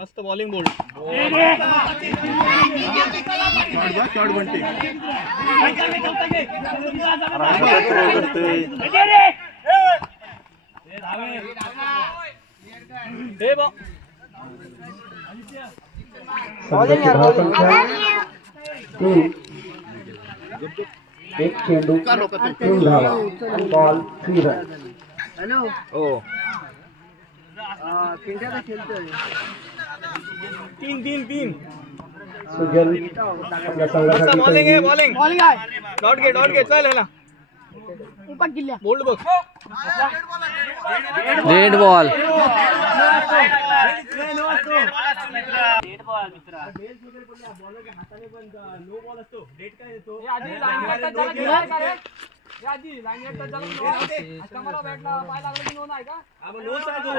मस्त bowling bold shot बनते हे बॉ बॉलिंग यार एक चेंडू 3 धावा बॉल 3 रन हॅलो ओ पिंट्याला खेळतोय 3 सुजल आपल्या संघासाठी बॉलिंग आहे बॉलिंग आहे डॉट घे चल ह्याला ऊपर गिल्ल्या बोल्ड बघ रेड बॉल मित्रा बॉलर के हाताने पण नो बॉल असतो डेट काय देतो आधी लाईन टच झाला की रे आधी लाईन टच झाला की आता मला बॅटला पाय लागला की नो नाही का आपण नो आहे तो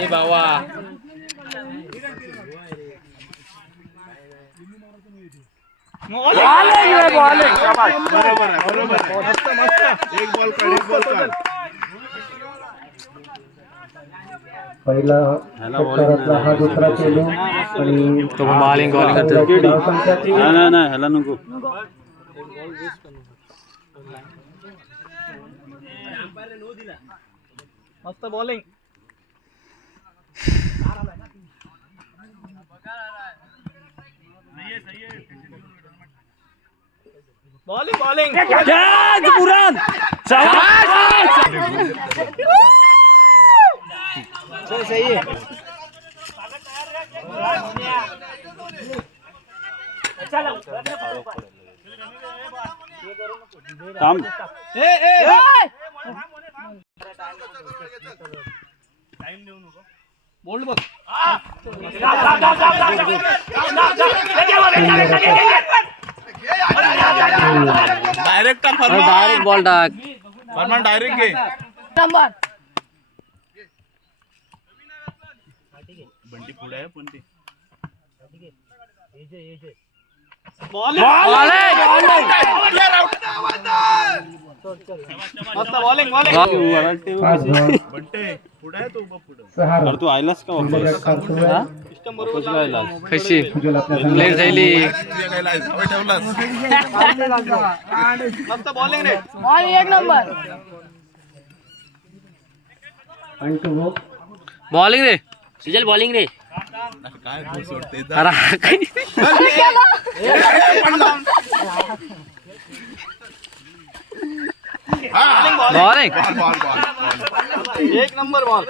ए बाबा पहिला षटकारातला हा दुसरा चेंडू आणि तो बॉलिंग करतो नाही ह्याला नको मस्त बॉलिंग बॉलिंग पुराण सही है काम टाइम देऊ नको बोल्ड बघ डायरेक्ट बॉल टाक फरमान डायरेक्ट घे नंबर बंटी पुढे आहे पण ते बॉलिंग बंटे पुढे आहे तो पुढे तू आयलास का सिस्टम बरोबर कशी लेट झाली मस्त बॉलिंग रे बॉल एक नंबर बॉलिंग रे सुजल बॉलिंग रे काय सोडते बॉलिंग एक नंबर बॉल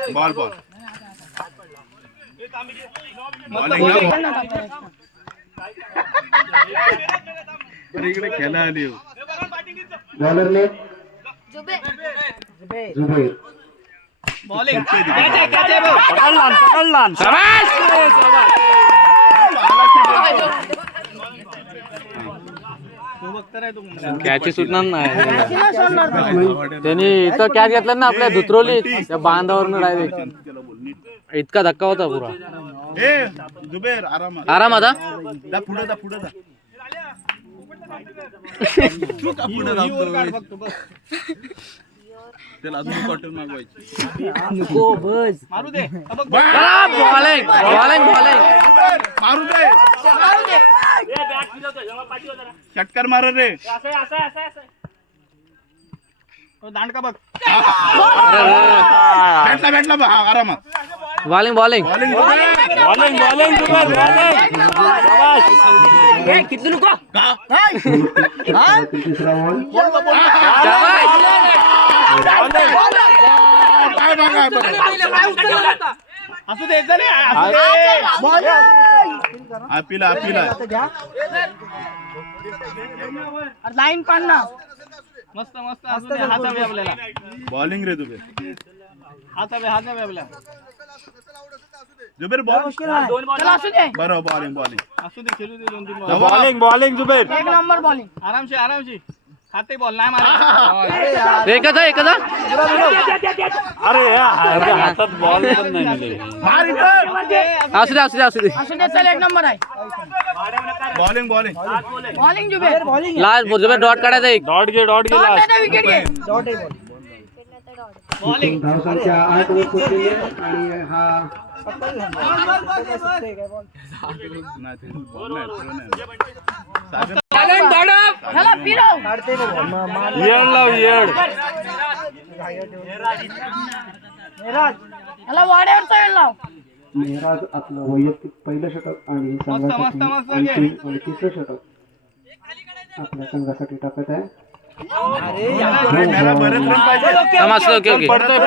इकडे खेळा आली बॉलरने जुबेर बॉलिंग कॅच सुटणार नाही त्यांनी इथं कॅच घेतला ना आपल्या धुत्रोली त्या बांधावरून डायरेक्ट इतका धक्का होता पुरा जुबेर आराम आता पुढे त्याला अजून क्वार्टर मागवायची मारू दे बॉलिंग मारू दे षटकार मार रे दांडका बघ भेटला आरामात बॉलिंग किती नको तिसरा असू दे पिला लाईन पाडना मस्त असू दे हात हवे आपल्याला बॉलिंग रे तुझे हात हवे आपल्याला जुबेर बॉल चला असू दे बरोबर बॉलिंग असू दे खेळू दे 2-3 बॉलिंग जुबेर एक नंबर बॉलिंग आरामशी खाते बॉल नाही मारा एकच अरे हातात बॉल पण नाही असू दे असू दे चल एक नंबर आहे bowling Zubair last Zubair dot काढायचा एक डॉट घे विकेट घे एकूण धावसंख्या 8 वर पोहोचलेली आहे आणि हा ह्याला फिरव. येड लाव येड ह्याला वाड्यावरचा वेळ लाव. मेहराज आपलं वैयक्तिक पहिलं षटक आणि संघासाठी अंतिम आणि तिसरं षटक आपल्या संघासाठी टाकत आहे. समजलं ओके ओके पडतंय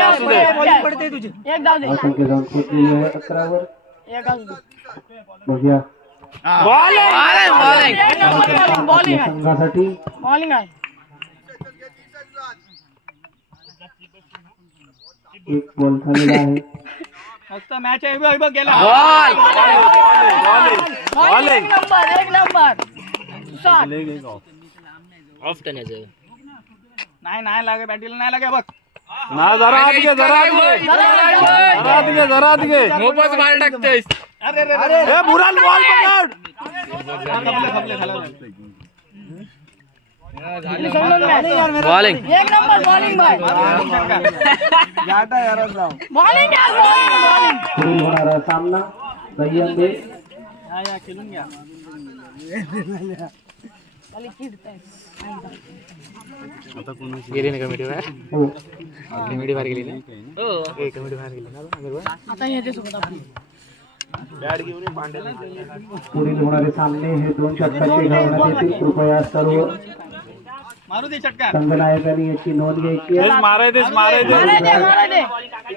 असू दे एक डाव दे. धावसंख्या जाऊन पोहोचलेली आहे 11 वर. एक असू दे. बघूया बॉलिंग एक नंबर बॉलिंग आहे. संघासाठी बॉलिंग आहे. एक बॉल झालेला आहे. मस्त मॅच आहे बघ गेला बॉल बॉलिंग एक नंबर. सात. नाही लागे बॅटीला नाही लागे बघ ना जरा आत घे मोबाईल मार टाकतोय अरे ए बुराल बॉल पकड बॉलिंग एक नंबर बॉलिंग बाय. बॉलिंग पुढील होणारा सामना दहीहंडी खेळून घ्या गेली ना कमिटी बाहेर हो कमिटी बाहेर गेली ना कमिटी बाहेर गेली ना आता याच्या सोबत आपण पुढील होणारे सामने हे 2 षटकाचे घालण्यात येतील. कृपया सर्व मारू दे चटका संघनायकांनी याची नोंद घ्यायची आहे. माराय दे मारा दे.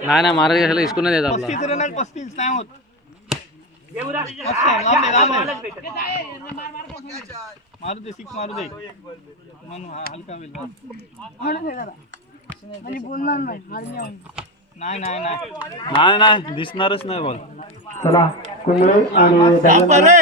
नाही नाही महाराज कशाला इसकून नाही द्यायचा आपला 35 रन 35 नाही होत मस्त आहे, लांब आहे. मारू दे 6 मारू दे म्हणून हलका होईल म्हणजे बोलणार नाही हारणी आहे. नाही दिसणारच नाही बॉल चला कुंबळे आणि दहीहंडी